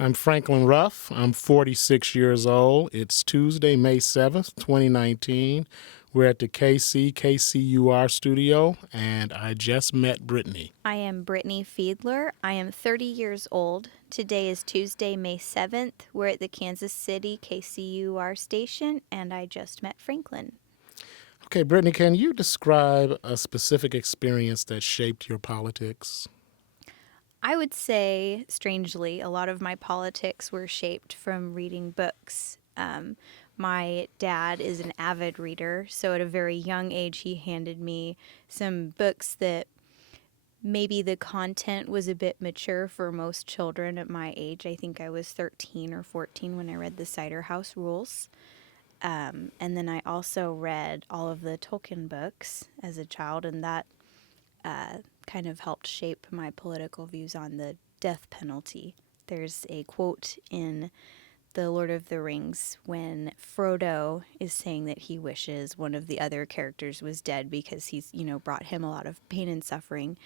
I'm Franklin Ruff. I'm 46 years old. It's Tuesday, May 7th, 2019. We're at the KCUR studio, and I just met Brittany. I am Brittany Fiedler. I am 30 years old. Today is Tuesday, May 7th. We're at the Kansas City KCUR station, and I just met Franklin. Okay, Brittany, can you describe a specific experience that shaped your politics? I would say, strangely, a lot of my politics were shaped from reading books. My dad is an avid reader, so at a very young age, he handed me some books that maybe the content was a bit mature for most children at my age. I think I was 13 or 14 when I read the Cider House Rules. And then I also read all of the Tolkien books as a child, and that kind of helped shape my political views on the death penalty. There's a quote in The Lord of the Rings when Frodo is saying that he wishes one of the other characters was dead because he's, brought him a lot of pain and suffering.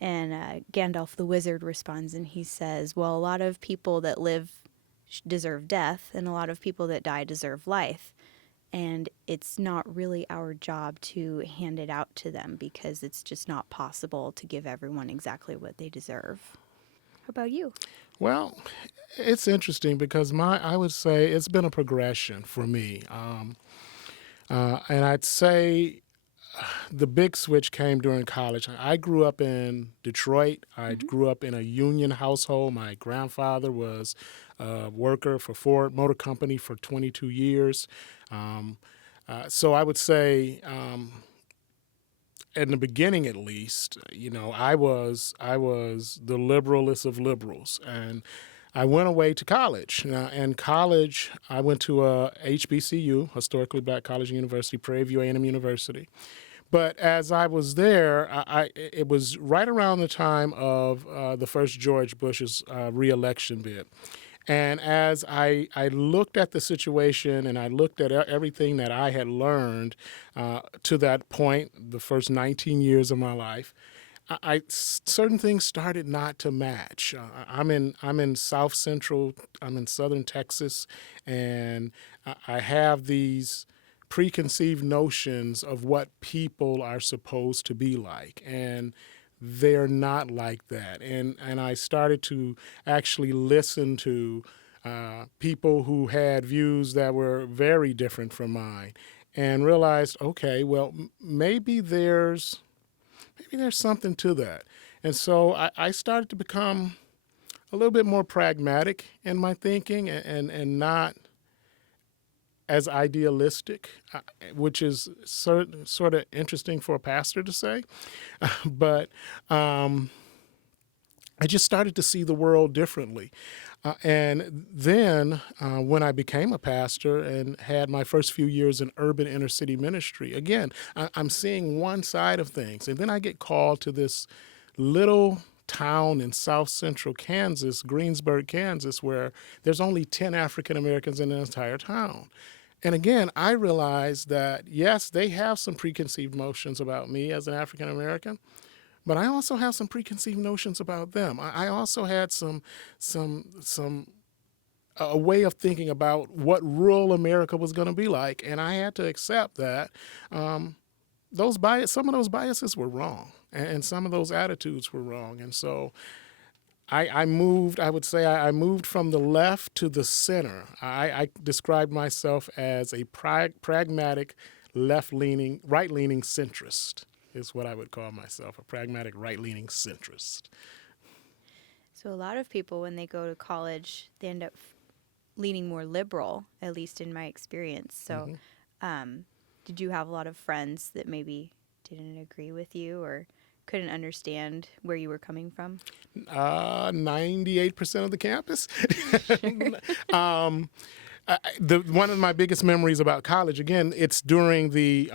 And Gandalf the wizard responds and he says, well, a lot of people that live deserve death, and a lot of people that die deserve life. And it's not really our job to hand it out to them because it's just not possible to give everyone exactly what they deserve. How about you? Well, it's interesting because I would say it's been a progression for me. And I'd say the big switch came during college. I grew up in Detroit. I Mm-hmm. grew up in a union household. My grandfather was a worker for Ford Motor Company for 22 years. Um, so I would say, in the beginning at least, I was the liberalist of liberals, and I went away to college. And college, I went to a HBCU, historically black college and university, Prairie View A&M University. But as I was there, it was right around the time of the first George Bush's reelection bid. And as I looked at the situation and I looked at everything that I had learned to that point, the first 19 years of my life, certain things started not to match. I'm in South Central, I'm in Southern Texas, and I have these preconceived notions of what people are supposed to be like, and they're not like that. And I started to actually listen to people who had views that were very different from mine, and realized, okay, well, maybe there's something to that. And so I started to become a little bit more pragmatic in my thinking, and not as idealistic, which is sort of interesting for a pastor to say. But I just started to see the world differently. And then when I became a pastor and had my first few years in urban inner city ministry, again, I'm seeing one side of things. And then I get called to this little town in south central Kansas, Greensburg, Kansas, where there's only 10 African Americans in the entire town. And again, I realized that, yes, they have some preconceived notions about me as an African American, but I also have some preconceived notions about them. I also had some a way of thinking about what rural America was going to be like, and I had to accept that some of those biases were wrong, and some of those attitudes were wrong, and so I moved. I would say I moved from the left to the center. I described myself as a pragmatic, left-leaning, right-leaning centrist. Is what I would call myself, a pragmatic, right-leaning centrist. So, a lot of people, when they go to college, they end up leaning more liberal, at least in my experience. So, Mm-hmm. um, did you have a lot of friends that maybe didn't agree with you or couldn't understand where you were coming from? 98% of the campus. Sure. One of my biggest memories about college, again, it's during the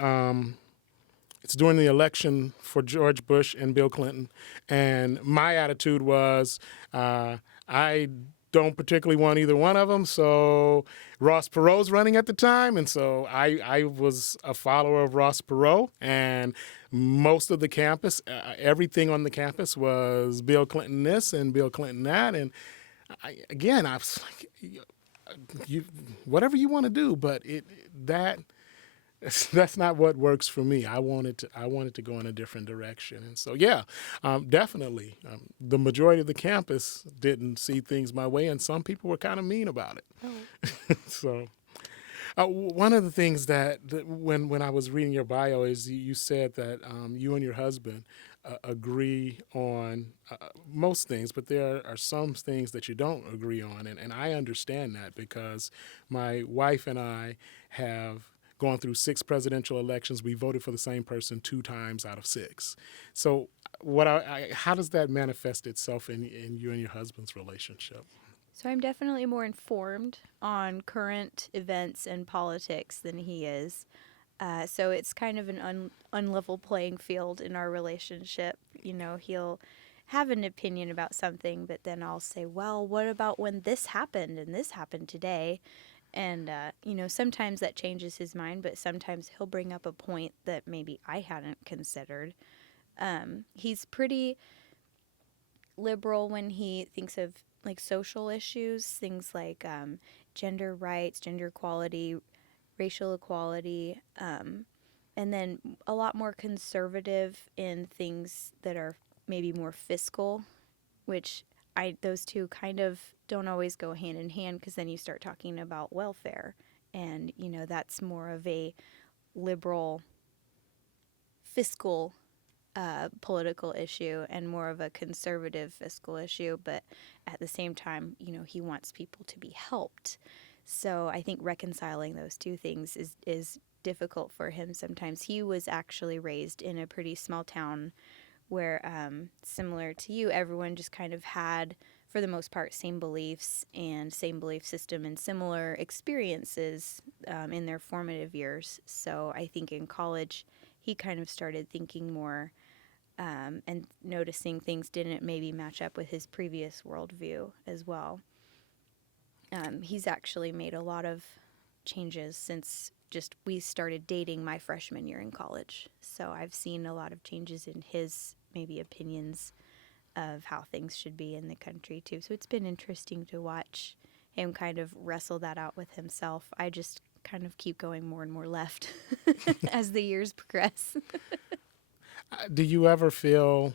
election for George Bush and Bill Clinton, and my attitude was, I don't particularly want either one of them. So Ross Perot's running at the time, and so I was a follower of Ross Perot, and most of the campus, everything on the campus was Bill Clinton this and Bill Clinton that, and Again, I was like, you, whatever you want to do, but that that's not what works for me. I wanted to go in a different direction, and so yeah, definitely, the majority of the campus didn't see things my way, and some people were kind of mean about Oh. it. So. One of the things that when I was reading your bio is you said that you and your husband agree on most things, but there are some things that you don't agree on, and I understand that because my wife and I have gone through 6 presidential elections. We voted for the same person 2 times out of 6. So, how does that manifest itself in you and your husband's relationship? So I'm definitely more informed on current events and politics than he is. So it's kind of an unlevel playing field in our relationship. You know, he'll have an opinion about something, but then I'll say, well, what about when this happened and this happened today? And, sometimes that changes his mind, but sometimes he'll bring up a point that maybe I hadn't considered. He's pretty liberal when he thinks of like social issues, things like gender rights, gender equality, racial equality, and then a lot more conservative in things that are maybe more fiscal, which those two kind of don't always go hand in hand because then you start talking about welfare, and that's more of a liberal fiscal political issue and more of a conservative fiscal issue, but at the same time, he wants people to be helped. So I think reconciling those two things is difficult for him sometimes. He was actually raised in a pretty small town where, similar to you, everyone just kind of had, for the most part, same beliefs and same belief system and similar experiences in their formative years. So I think in college, he kind of started thinking more and noticing things didn't maybe match up with his previous worldview as well. He's actually made a lot of changes since just we started dating my freshman year in college. So I've seen a lot of changes in his maybe opinions of how things should be in the country too. So it's been interesting to watch him kind of wrestle that out with himself. I just kind of keep going more and more left as the years progress. Do you ever feel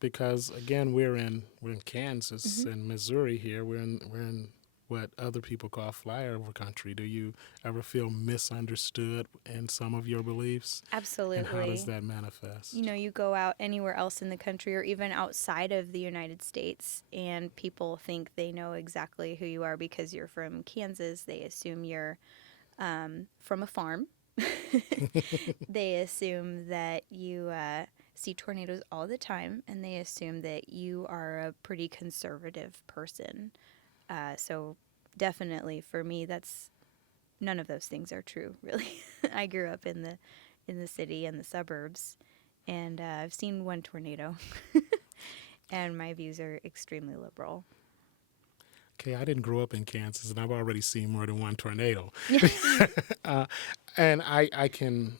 because again we're in Kansas Hmm. and Missouri here we're in what other people call flyover country. Do you ever feel misunderstood in some of your beliefs, and how does Absolutely. that manifest? You go out anywhere else in the country or even outside of the United States, and people think they know exactly who you are because you're from Kansas. They assume you're from a farm. They assume that you see tornadoes all the time, and they assume that you are a pretty conservative person. So, definitely for me, that's none of those things are true. Really, I grew up in the city and the suburbs, and I've seen one tornado, and my views are extremely liberal. Okay, I didn't grow up in Kansas, and I've already seen more than one tornado. uh, and I can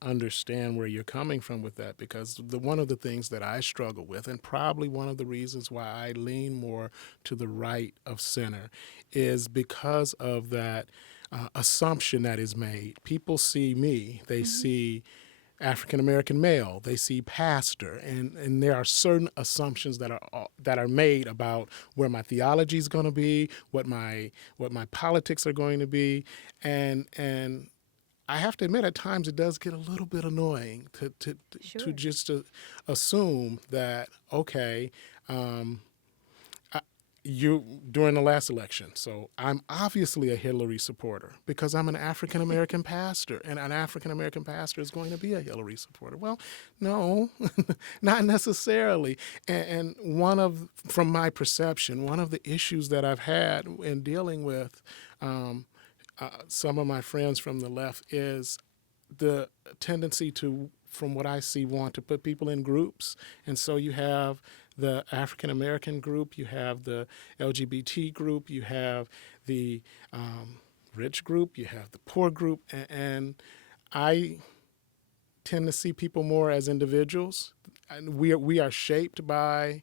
understand where you're coming from with that because one of the things that I struggle with, and probably one of the reasons why I lean more to the right of center, is because of that assumption that is made. People see me, they Hmm. see African American male, they see pastor, and there are certain assumptions that are made about where my theology is going to be, what my politics are going to be, and I have to admit at times it does get a little bit annoying to Sure. just assume that okay. Um, you during the last election. So I'm obviously a Hillary supporter because I'm an African American pastor, and an African American pastor is going to be a Hillary supporter. Well, no, not necessarily. And from my perception, one of the issues that I've had in dealing with some of my friends from the left is the tendency to, from what I see, want to put people in groups. And so you have the African American group, you have the LGBT group, you have the rich group, you have the poor group, and I tend to see people more as individuals. And we are shaped by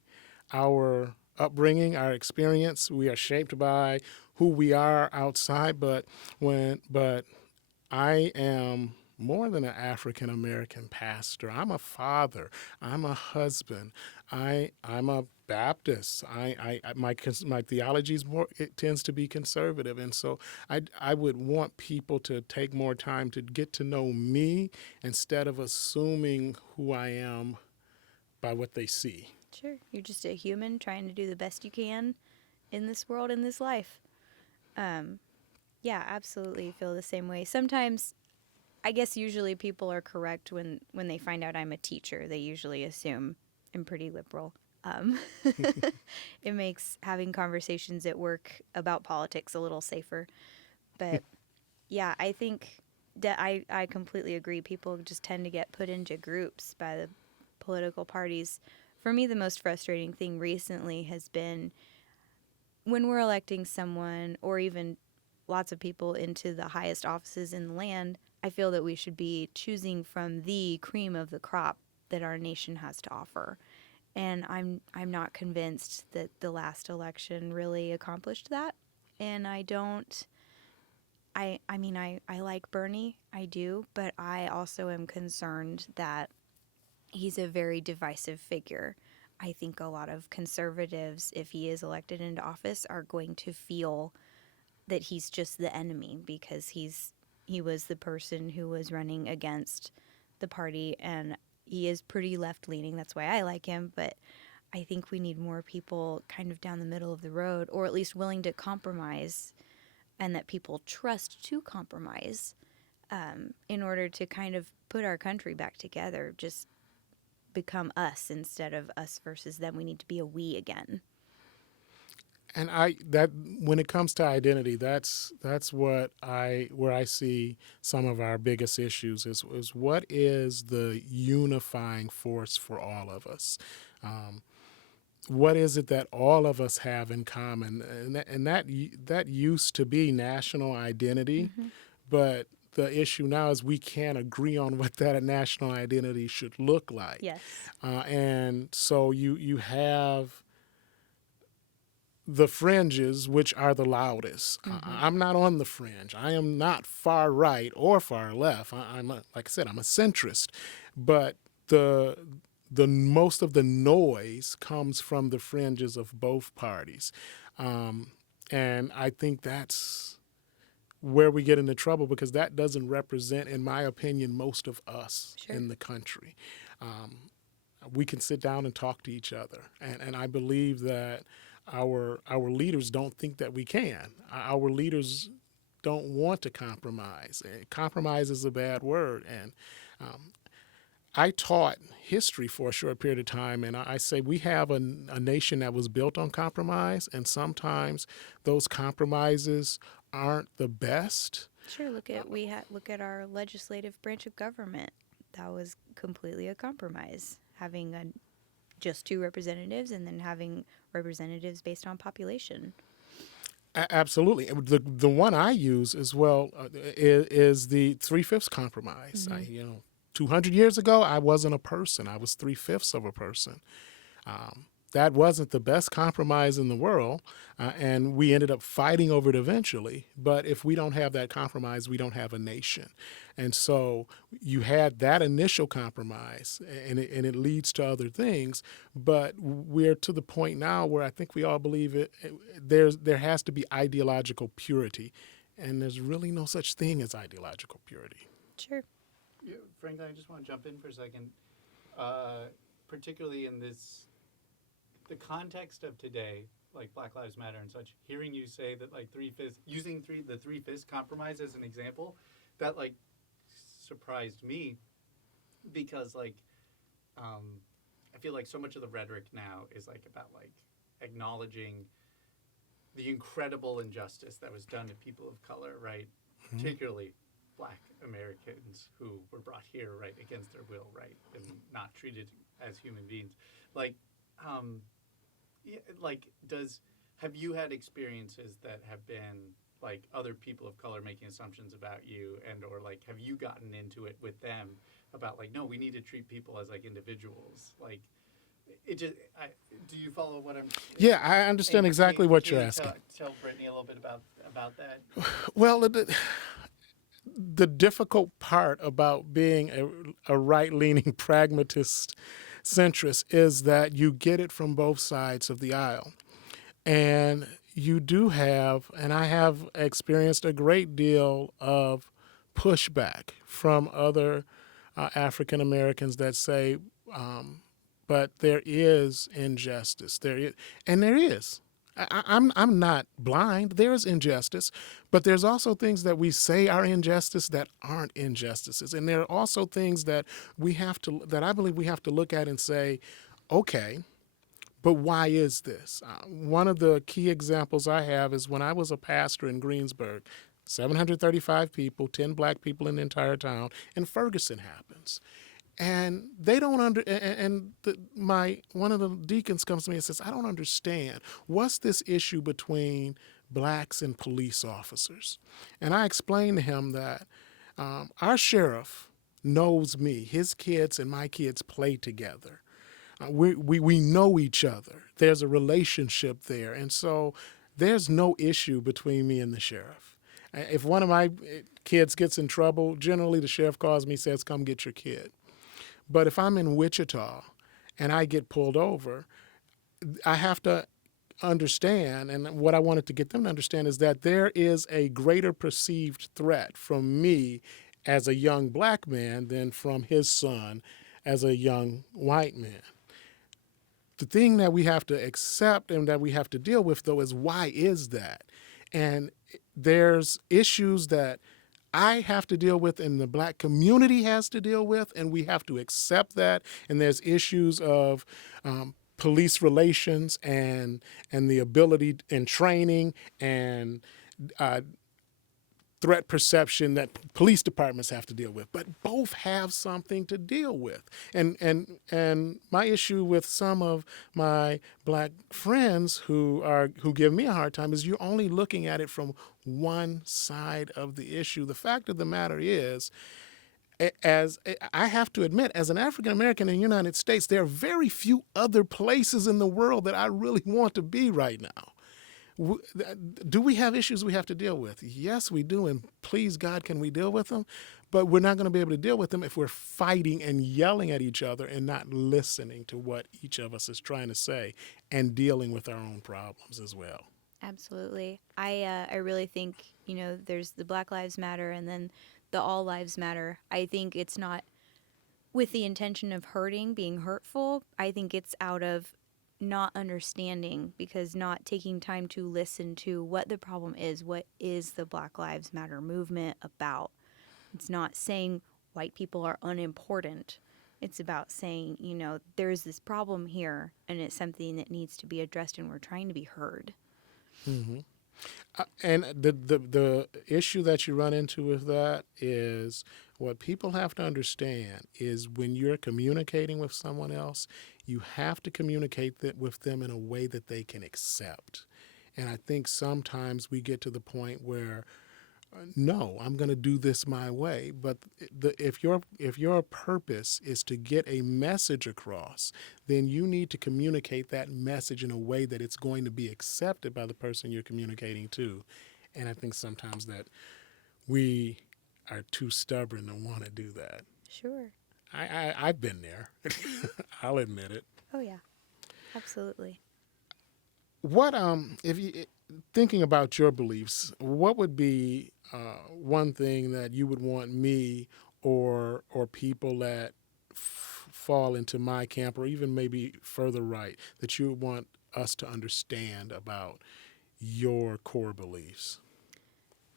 our upbringing, our experience. We are shaped by who we are outside. But I am more than an African American pastor. I'm a father. I'm a husband. I'm a Baptist. My theology is more. It tends to be conservative, and so I would want people to take more time to get to know me instead of assuming who I am by what they see. Sure. You're just a human trying to do the best you can in this world, in this life. Um, yeah, absolutely feel the same way. Sometimes, I guess usually people are correct when they find out I'm a teacher. They usually assume I'm pretty liberal. Um, it makes having conversations at work about politics a little safer. But yeah, I think that I completely agree. People just tend to get put into groups by the political parties. For me, the most frustrating thing recently has been when we're electing someone or even lots of people into the highest offices in the land. I feel that we should be choosing from the cream of the crop that our nation has to offer. And I'm not convinced that the last election really accomplished that. And I don't I mean I like Bernie, I do, but I also am concerned that he's a very divisive figure. I think a lot of conservatives, if he is elected into office, are going to feel that he's just the enemy because he was the person who was running against the party, and he is pretty left leaning. That's why I like him, but I think we need more people kind of down the middle of the road, or at least willing to compromise, and that people trust to compromise in order to kind of put our country back together. Just become us instead of us versus them. We need to be a we again. And that when it comes to identity, that's what where I see some of our biggest issues is what is the unifying force for all of us. What is it that all of us have in common? And that used to be national identity, Mm-hmm. but the issue now is we can't agree on what that national identity should look like. Yes. And so you have the fringes, which are the loudest. Mm-hmm. I'm not on the fringe. I am not far right or far left. Like I said, I'm a centrist. But the most of the noise comes from the fringes of both parties, and I think that's where we get into trouble because that doesn't represent, in my opinion, most of us Sure. in the country. We can sit down and talk to each other, and I believe that our leaders don't think that we can. Our leaders don't want to compromise. Compromise is a bad word, and I taught history for a short period of time, and I say we have a nation that was built on compromise, and sometimes those compromises aren't the best. Sure. Look at our legislative branch of government. That was completely a compromise. Having just two representatives and then having representatives based on population. Absolutely. The one I use as well is the 3/5 compromise. Mm-hmm. 200 years ago, I wasn't a person. I was 3/5 of a person. That wasn't the best compromise in the world, and we ended up fighting over it eventually. But if we don't have that compromise, we don't have a nation. And so you had that initial compromise, and it leads to other things. But we're to the point now where I think we all believe there has to be ideological purity, and there's really no such thing as ideological purity. Sure. Yeah, Franklin, I just want to jump in for a second, particularly in the context of today, like Black Lives Matter and such. Hearing you say that like using the 3/5 compromise as an example, that like surprised me because like I feel like so much of the rhetoric now is like about like acknowledging the incredible injustice that was done to people of color, right? Mm-hmm. Particularly Black Americans who were brought here, right, against their will, right, and not treated as human beings. Like, have you had experiences that have been like other people of color making assumptions about you, and or like have you gotten into it with them about like, no, we need to treat people as like individuals, like, do you follow what I'm? Yeah, I understand And exactly what you're you asking. tell Brittany a little bit about that. Well, the difficult part about being a right-leaning pragmatist centrist is that you get it from both sides of the aisle. And you do have, and I have experienced a great deal of pushback from other African Americans that say, but there is injustice. And there is. I'm not blind. There is injustice, but there's also things that we say are injustice that aren't injustices, and there are also things that I believe we have to look at and say, okay, but why is this? One of the key examples I have is when I was a pastor in Greensburg, 735 people, 10 black people in the entire town, and Ferguson happens. And they don't one of the deacons comes to me and says, I don't understand. What's this issue between blacks and police officers? And I explained to him that our sheriff knows me. His kids and my kids play together. We know each other. There's a relationship there. And so there's no issue between me and the sheriff. If one of my kids gets in trouble, generally the sheriff calls me, says, come get your kid. But if I'm in Wichita and I get pulled over, I have to understand, and what I wanted to get them to understand is that there is a greater perceived threat from me as a young black man than from his son as a young white man. The thing that we have to accept and that we have to deal with, though, is why is that? And there's issues that I have to deal with and the black community has to deal with, and we have to accept that. And there's issues of police relations and the ability and training and threat perception that police departments have to deal with, but both have something to deal with. And my issue with some of my black friends who give me a hard time is you're only looking at it from one side of the issue. The fact of the matter is, as I have to admit, as an African American in the United States, there are very few other places in the world that I really want to be right now. Do we have issues we have to deal with? Yes, we do, and please God, can we deal with them? But we're not going to be able to deal with them if we're fighting and yelling at each other and not listening to what each of us is trying to say and dealing with our own problems as well. Absolutely. I really think, there's the Black Lives Matter and then the All Lives Matter. I think it's not with the intention of hurting, being hurtful. I think it's out of not understanding, because not taking time to listen to what the problem is. What is the Black Lives Matter movement about? It's not saying white people are unimportant. It's about saying, there's this problem here and it's something that needs to be addressed and we're trying to be heard. Mm-hmm. And the issue that you run into with that is what people have to understand is when you're communicating with someone else, you have to communicate that with them in a way that they can accept. And I think sometimes we get to the point where, no, I'm going to do this my way. But if your purpose is to get a message across, then you need to communicate that message in a way that it's going to be accepted by the person you're communicating to. And I think sometimes that we are too stubborn to want to do that. Sure. I've been there. I'll admit it. Oh, yeah. Absolutely. What if you thinking about your beliefs, what would be one thing that you would want me or people that fall into my camp or even maybe further right that you would want us to understand about your core beliefs?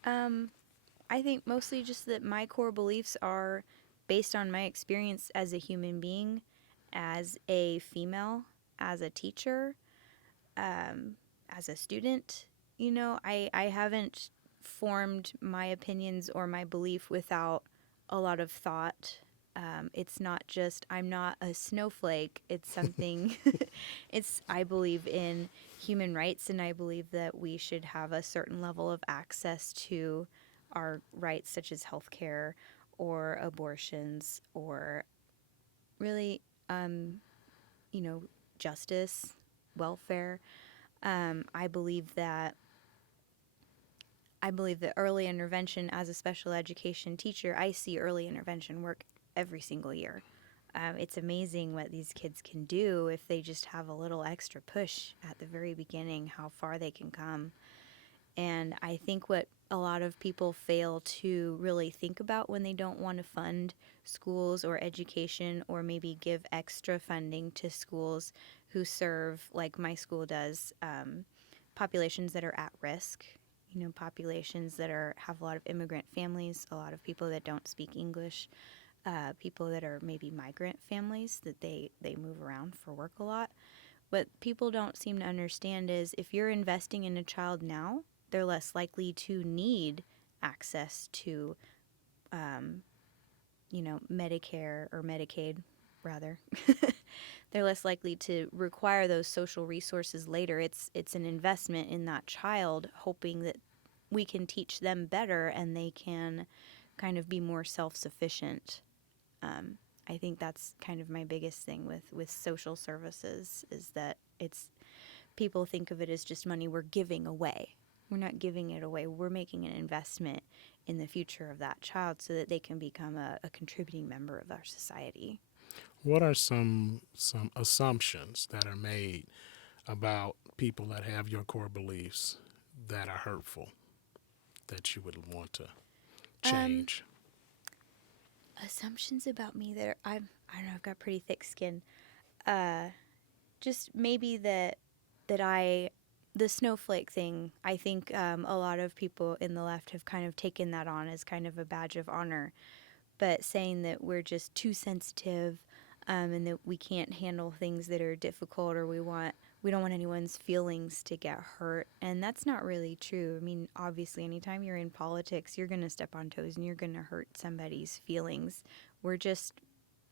I think mostly just that my core beliefs are based on my experience as a human being, as a female, as a teacher, as a student. I haven't formed my opinions or my belief without a lot of thought. It's not just, I'm not a snowflake. It's something, I believe in human rights, and I believe that we should have a certain level of access to our rights, such as healthcare or abortions, or really, justice, welfare. I believe that early intervention, as a special education teacher, I see early intervention work every single year. It's amazing what these kids can do if they just have a little extra push at the very beginning, how far they can come. And I think what a lot of people fail to really think about when they don't want to fund schools or education, or maybe give extra funding to schools who serve, like my school does, populations that are at risk. Populations that have a lot of immigrant families, a lot of people that don't speak English, people that are maybe migrant families that they move around for work a lot. What people don't seem to understand is if you're investing in a child now, they're less likely to need access to, Medicare or Medicaid, rather. They're less likely to require those social resources later. It's an investment in that child, hoping that we can teach them better and they can kind of be more self-sufficient. I think that's kind of my biggest thing with social services, is that people think of it as just money we're giving away. We're not giving it away. We're making an investment in the future of that child so that they can become a contributing member of our society. What are some assumptions that are made about people that have your core beliefs that are hurtful that you would want to change? Assumptions about me that I don't know, I've got pretty thick skin. Just maybe that the snowflake thing, I think a lot of people in the left have kind of taken that on as kind of a badge of honor, but saying that we're just too sensitive, and that we can't handle things that are difficult, or we don't want anyone's feelings to get hurt. And that's not really true. I mean, obviously, anytime you're in politics, you're going to step on toes and you're going to hurt somebody's feelings. We're just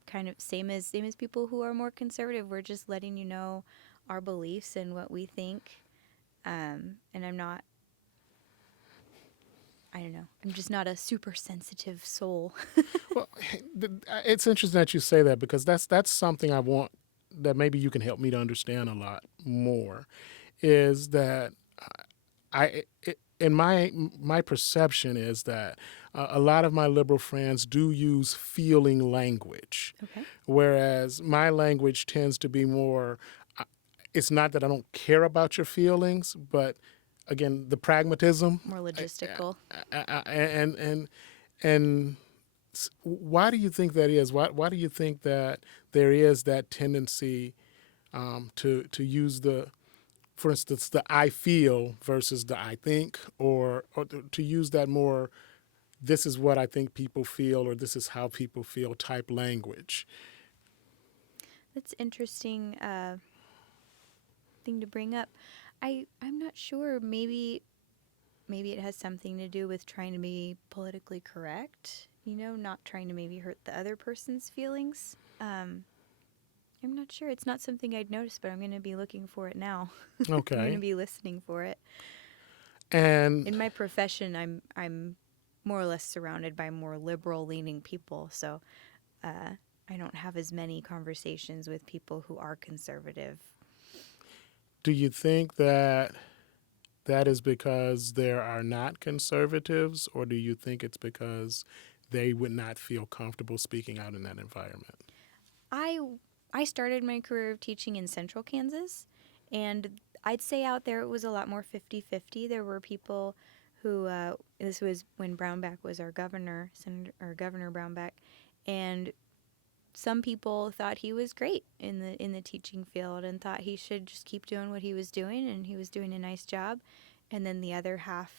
kind of same as people who are more conservative. We're just letting you know our beliefs and what we think. And I don't know. I'm just not a super sensitive soul. Well, it's interesting that you say that, because that's something I want that maybe you can help me to understand a lot more. Is that in my perception is that a lot of my liberal friends do use feeling language, Okay. whereas my language tends to be more. It's not that I don't care about your feelings, but again, the pragmatism. More logistical. And why do you think that is? Why do you think that there is that tendency to use for instance, the I feel versus the I think, or to use that more, this is what I think people feel, or this is how people feel type language? That's interesting thing to bring up. I'm not sure. Maybe it has something to do with trying to be politically correct. Not trying to maybe hurt the other person's feelings. I'm not sure. It's not something I'd noticed, but I'm going to be looking for it now. Okay. I'm going to be listening for it. And in my profession, I'm more or less surrounded by more liberal-leaning people, so I don't have as many conversations with people who are conservative. do you think that is because there are not conservatives, or do you think it's because they would not feel comfortable speaking out in that environment? I started my career of teaching in central Kansas, and I'd say out there it was a lot more 50-50. There were people who, this was when Brownback was our governor, Governor Brownback, and some people thought he was great in the teaching field and thought he should just keep doing what he was doing, and he was doing a nice job. And then the other half,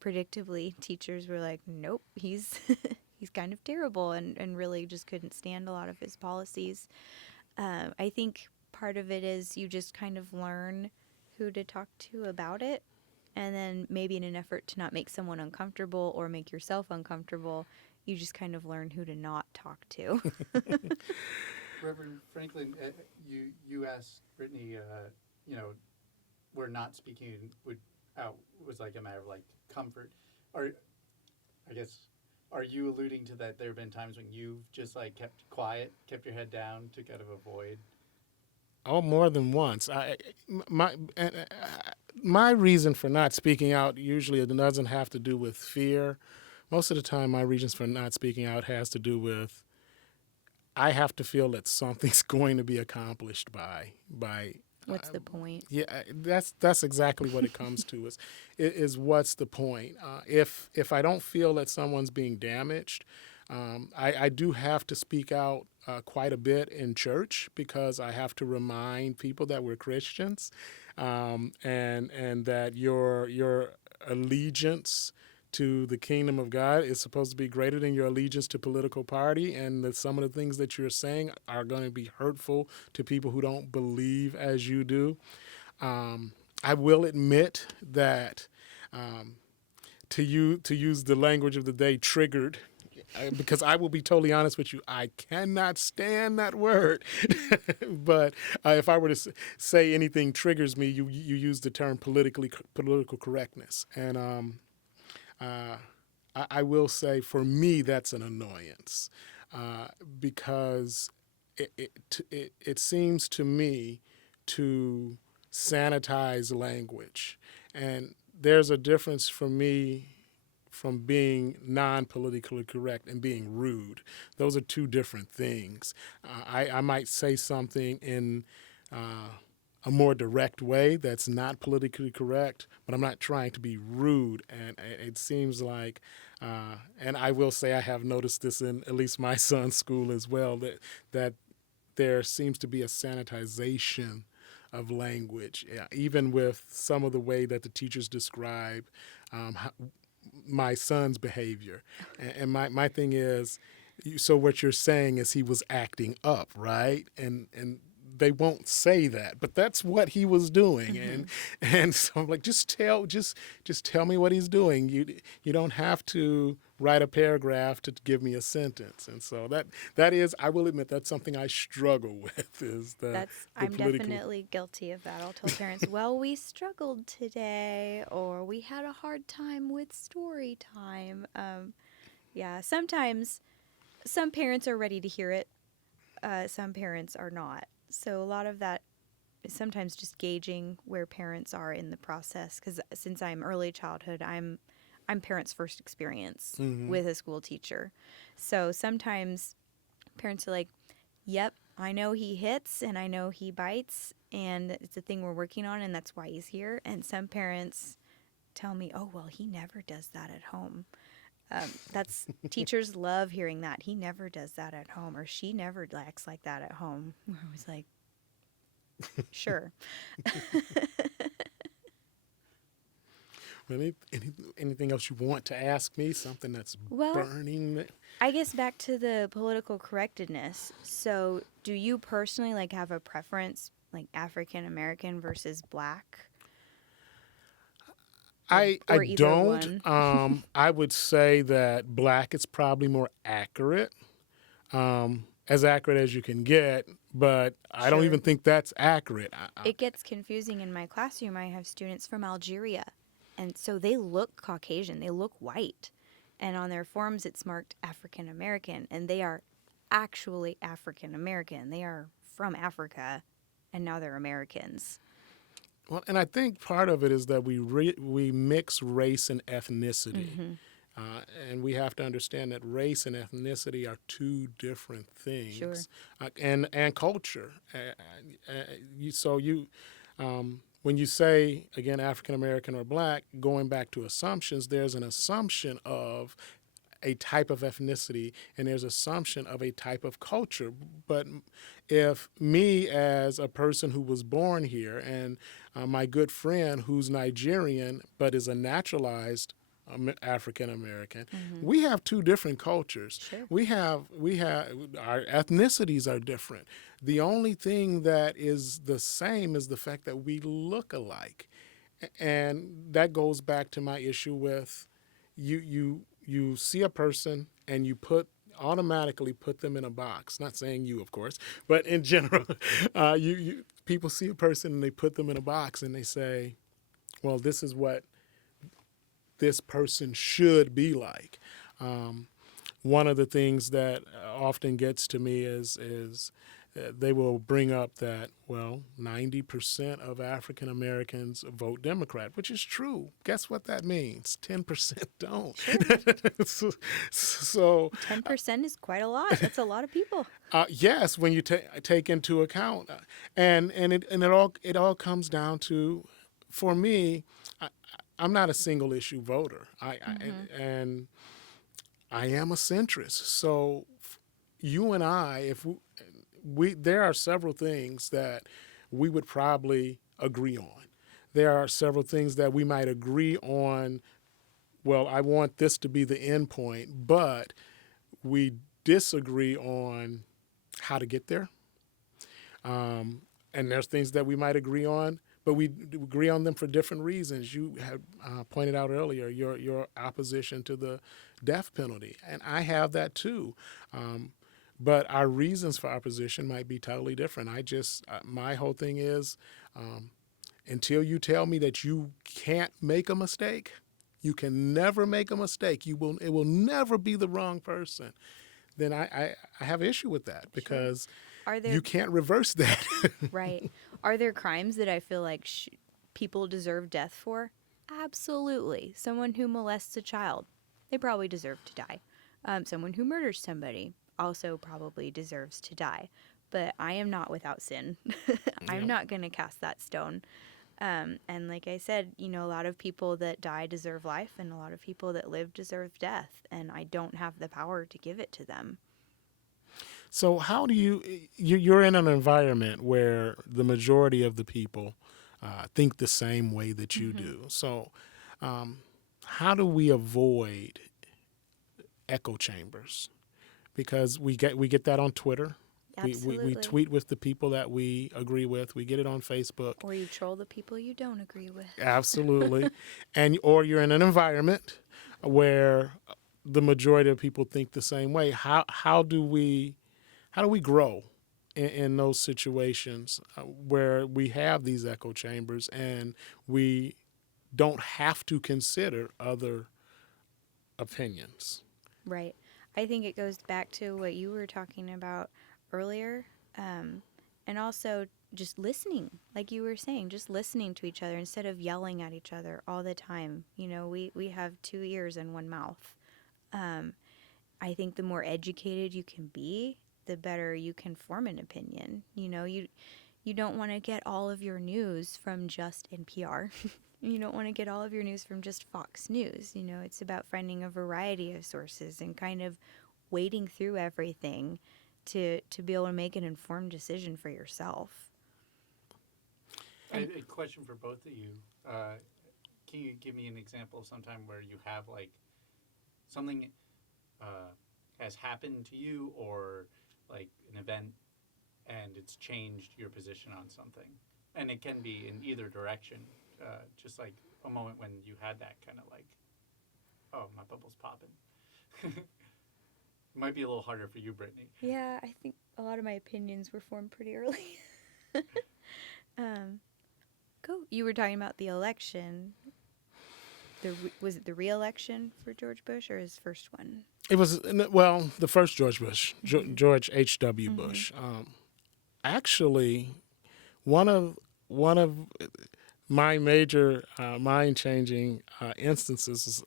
predictably, teachers were like, nope, he's he's kind of terrible, and really just couldn't stand a lot of his policies. I think part of it is you just kind of learn who to talk to about it, and then maybe in an effort to not make someone uncomfortable or make yourself uncomfortable, you just kind of learn who to not talk to. Reverend Franklin, you asked Brittany, where not speaking was like a matter of like comfort. Are you alluding to that there have been times when you've just like kept quiet, kept your head down to kind of avoid Oh, more than once. My reason for not speaking out usually it doesn't have to do with fear. Most of the time, my reasons for not speaking out has to do with I have to feel that something's going to be accomplished by. What's the point? Yeah, that's exactly what it comes to is what's the point? If I don't feel that someone's being damaged, I do have to speak out quite a bit in church because I have to remind people that we're Christians, and that your allegiance to the kingdom of God is supposed to be greater than your allegiance to political party, and that some of the things that you're saying are going to be hurtful to people who don't believe as you do. I will admit that to use the language of the day, triggered. Because I will be totally honest with you, I cannot stand that word. But if I were to say anything triggers me, you use the term political correctness, and I will say for me that's an annoyance because it seems to me to sanitize language, and there's a difference for me from being non-politically correct and being rude. Those are two different things. I might say something in a more direct way that's not politically correct, but I'm not trying to be rude. And it seems like, and I will say I have noticed this in at least my son's school as well, that there seems to be a sanitization of language, even with some of the way that the teachers describe my son's behavior. And my thing is, so what you're saying is he was acting up, right? And they won't say that, but that's what he was doing. And so I'm like, just tell me what he's doing. You don't have to write a paragraph to give me a sentence. And so that is, I will admit, that's something I struggle with. I'm definitely guilty of that. I'll tell parents, well, we struggled today, or we had a hard time with story time. Yeah, sometimes some parents are ready to hear it. Some parents are not. So a lot of that is sometimes just gauging where parents are in the process. Because since I'm early childhood, I'm parents' first experience with a school teacher. So sometimes parents are like, yep, I know he hits and I know he bites and it's a thing we're working on and that's why he's here. And some parents tell me, oh, well, he never does that at home. Teachers love hearing that. He never does that at home, or she never acts like that at home. I was like, sure. Anything else you want to ask me? Something that's burning? I guess back to the political correctness. So do you personally have a preference, like African American versus Black? I don't. I would say that Black is probably more accurate, as accurate as you can get, but I don't even think that's accurate. It gets confusing in my classroom. I have students from Algeria, and so they look Caucasian. They look white. And on their forms, it's marked African American, and they are actually African American. They are from Africa, and now they're Americans. Well, and I think part of it is that we mix race and ethnicity. And we have to understand that race and ethnicity are two different things. Sure. And culture. When you say, again, African American or Black, going back to assumptions, there's an assumption of a type of ethnicity and there's assumption of a type of culture. But if me as a person who was born here and my good friend who's Nigerian but is a naturalized African American, we have two different cultures. Sure. We have our ethnicities are different. The only thing that is the same is the fact that we look alike, and that goes back to my issue with you see a person and you automatically put them in a box. Not saying you, of course, but in general, people see a person and they put them in a box and they say, well, this is what this person should be like. One of the things that often gets to me is they will bring up that, well, 90% of African Americans vote Democrat, which is true. Guess what that means? 10% don't. So 10% is quite a lot. That's a lot of people. yes, when you take into account, and it all comes down to, for me, I'm not a single issue voter. And I am a centrist. So you and I, if we there are several things that we would probably agree on. There are several things that we might agree on. Well, I want this to be the end point, but we disagree on how to get there. And there's things that we might agree on, but we agree on them for different reasons. You have pointed out earlier your opposition to the death penalty, and I have that too. But our reasons for opposition might be totally different. My whole thing is, until you tell me that you can't make a mistake, you can never make a mistake. It will never be the wrong person. Then I have issue with that because you can't reverse that. Right. Are there crimes that I feel like people deserve death for? Absolutely. Someone who molests a child, they probably deserve to die. Someone who murders somebody also probably deserves to die. But I am not without sin. I'm not going to cast that stone. And like I said, a lot of people that die deserve life, and a lot of people that live deserve death. And I don't have the power to give it to them. So how do you're in an environment where the majority of the people think the same way that you do. So how do we avoid echo chambers? Because we get that on Twitter. We tweet with the people that we agree with. We get it on Facebook. Or you troll the people you don't agree with. Absolutely. Or you're in an environment where the majority of people think the same way. How do we grow in those situations where we have these echo chambers and we don't have to consider other opinions? Right. I think it goes back to what you were talking about earlier, and also just listening, like you were saying, just listening to each other instead of yelling at each other all the time. We have 2 ears and 1 mouth. I think the more educated you can be, the better you can form an opinion. You don't want to get all of your news from just NPR. You don't want to get all of your news from just Fox News. It's about finding a variety of sources and kind of wading through everything to be able to make an informed decision for yourself. A question for both of you. Can you give me an example of some time where you have like something has happened to you, or like an event, and it's changed your position on something? And it can be in either direction. Just like a moment when you had that kind of like, oh, my bubble's popping. It might be a little harder for you, Brittany. Yeah, I think a lot of my opinions were formed pretty early. Go. You were talking about the election. Was it the re-election for George Bush or his first one? It was, well, the first George Bush, George H.W. Bush. Actually, one of my major mind-changing instances is,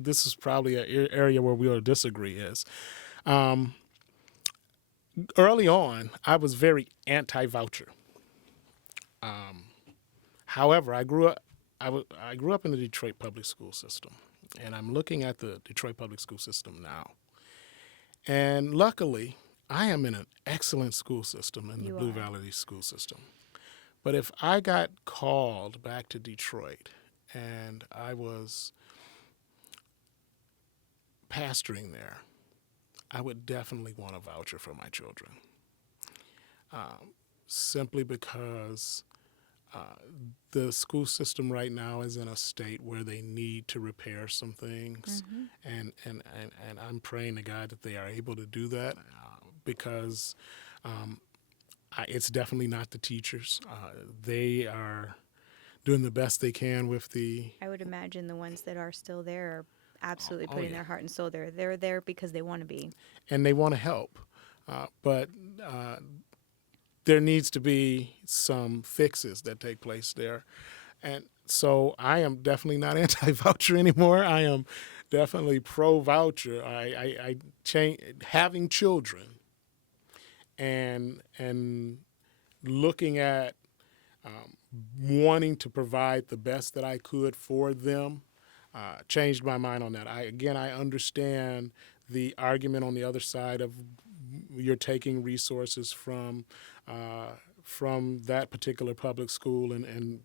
this is probably an area where we'll disagree, is early on, I was very anti-voucher. However, I grew up in the Detroit public school system, and I'm looking at the Detroit public school system now. And luckily, I am in an excellent school system in the Blue Valley school system. But if I got called back to Detroit and I was pastoring there, I would definitely want a voucher for my children. Simply because the school system right now is in a state where they need to repair some things, and I'm praying to God that they are able to do that, because it's definitely not the teachers. They are doing the best they can with the... I would imagine the ones that are still there are absolutely putting their heart and soul there. They're there because they want to be. And they want to help. But there needs to be some fixes that take place there. And so I am definitely not anti-voucher anymore. I am definitely pro-voucher. I change having children and looking at wanting to provide the best that I could for them changed my mind on that. I understand the argument on the other side of you're taking resources from that particular public school and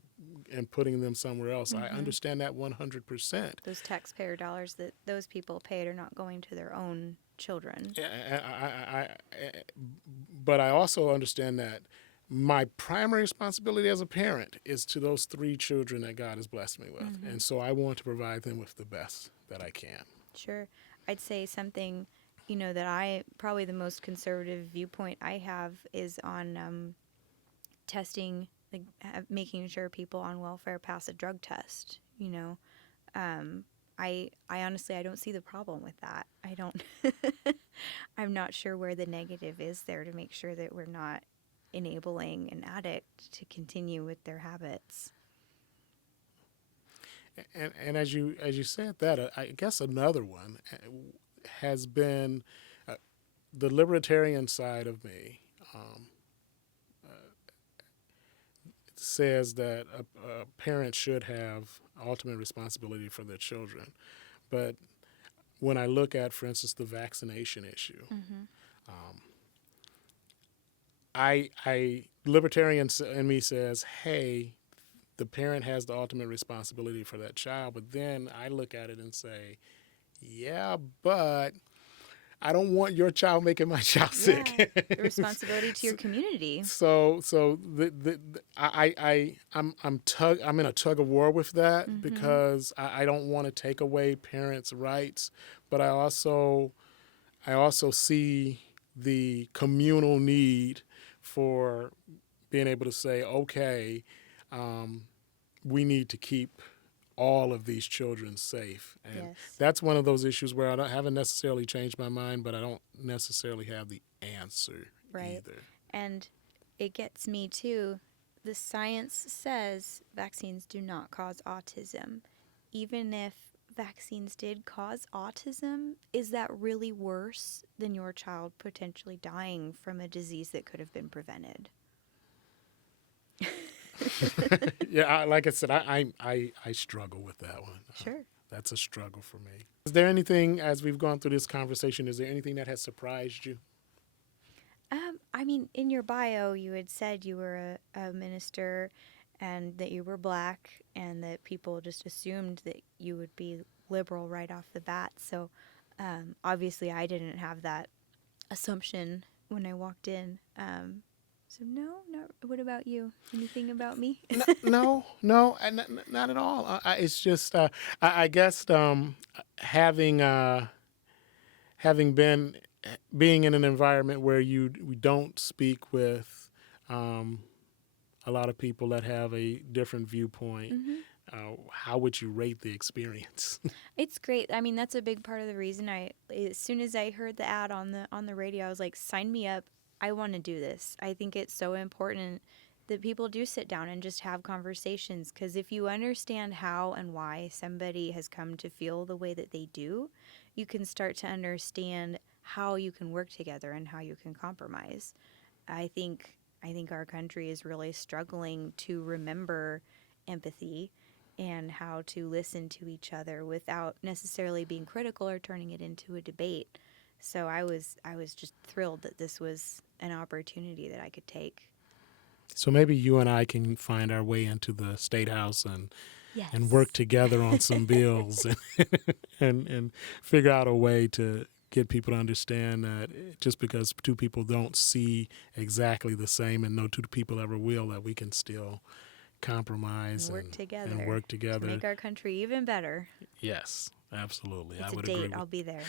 putting them somewhere else. I understand that 100%. Those taxpayer dollars that those people paid are not going to their own children. But I also understand that my primary responsibility as a parent is to those 3 children that God has blessed me with. And so I want to provide them with the best that I can. Sure. I'd say something, that probably the most conservative viewpoint I have is on testing, like making sure people on welfare pass a drug test. I honestly, I don't see the problem with that. I don't, I'm not sure where the negative is there to make sure that we're not enabling an addict to continue with their habits. And as you said that, I guess another one has been the libertarian side of me says that a parent should have ultimate responsibility for their children. But when I look at, for instance, the vaccination issue, libertarian in me says, hey, the parent has the ultimate responsibility for that child. But then I look at it and say, yeah, but I don't want your child making my child sick. The responsibility to your community. So I'm in a tug of war with that because I don't want to take away parents' rights, but I also see the communal need for being able to say, okay, we need to keep all of these children safe. And that's one of those issues where I haven't necessarily changed my mind, but I don't necessarily have the answer either. And it gets me too. The science says vaccines do not cause autism. Even if vaccines did cause autism, is that really worse than your child potentially dying from a disease that could have been prevented? Yeah, like I said, I struggle with that one. Sure. That's a struggle for me. Is there anything, as we've gone through this conversation, is there anything that has surprised you? I mean, in your bio, you had said you were a minister and that you were Black and that people just assumed that you would be liberal right off the bat. So obviously I didn't have that assumption when I walked in. So no. What about you? Anything about me? No, not at all. It's just I guess being in an environment where we don't speak with a lot of people that have a different viewpoint. How would you rate the experience? It's great. I mean, that's a big part of the reason as soon as I heard the ad on the radio, I was like, sign me up. I want to do this. I think it's so important that people do sit down and just have conversations, because if you understand how and why somebody has come to feel the way that they do, you can start to understand how you can work together and how you can compromise. I think our country is really struggling to remember empathy and how to listen to each other without necessarily being critical or turning it into a debate. So I was just thrilled that this was an opportunity that I could take. So maybe you and I can find our way into the State House and Yes. work together on some bills and figure out a way to get people to understand that just because 2 people don't see exactly the same and no 2 people ever will, that we can still compromise and work together and work together to make our country even better. Yes, absolutely. It's I would a date. agree with I'll be there.